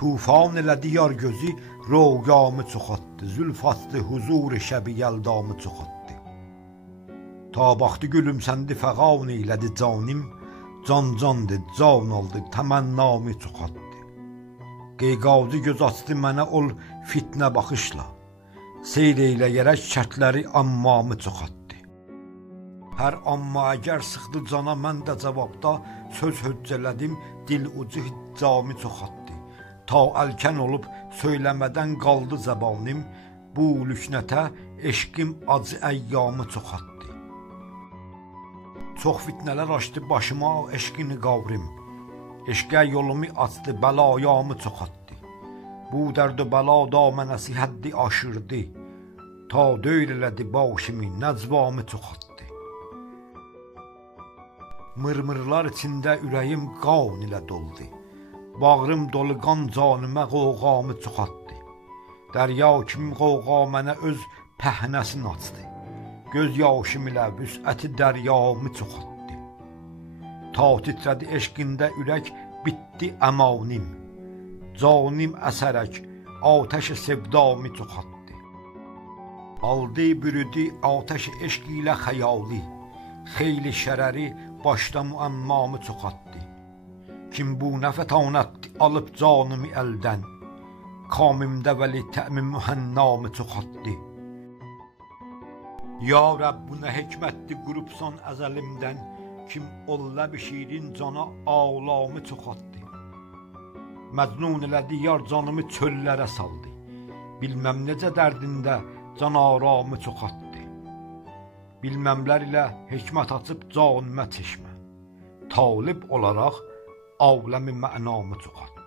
Tufan elədi yar gözü, rogamı çoxatdı. Zülfatlı huzur şəbi yəldamı çoxatdı. Ta baxdı gülümsəndi fəqan eylədi canim, candı, can aldı, təmənnamı çoxatdı. Qeyqavcı göz açdı mənə ol fitnə baxışla, seyr eyləyərək şərtləri ammamı çoxatdı. Hər amma əgər sıxdı cana mən də cavabda söz höccələdim, dil ucu hiccamı çoxatdı. Ta əlkən olub söyləmədən qaldı zəbanim, bu lüknətə eşqim acı əyyamı çoxatdı. Çox fitnələr açdı başıma eşqini qavrim, eşqə yolumu açdı, bəlayamı çoxatdı. Bu dərd-i bəla da mənəsi həddi aşırdı, ta döyr elədi başımı, nəcvamı çoxatdı. Mırmırlar içində ürəyim qan ilə doldu, bağrım dolu qan canımə qoğamı çoxatdı. Dərya kimi qoğa mənə öz pəhnəsini açdı, göz yaşım ilə vüsəti dəryamı çoxatdı. Ta titrədi eşqində ürək, bitdi əmanim, canim əsərək atəş sevdamı çoxatdı. Aldı bürüdü atəş eşq ilə xəyali, xeyli şərəri başda müəmmamı çoxatdı. Kim bu nəfətanət alıb canımı əldən, kamimdə vəli təmin mühənnamı çoxatdı. Ya Rəbb, bu nə hikmətdir qurubsan əzəlimdən, kim ollə bir şirin cana ağlamı çoxatdı. Məcnun elədi yar canımı çöllərə saldı, bilməm necə dərdində canaramı çoxatdı. Bilməmlər ilə hikmət açıb canımə çeşmə, talib olaraq aləmi mənamı çoxatdı.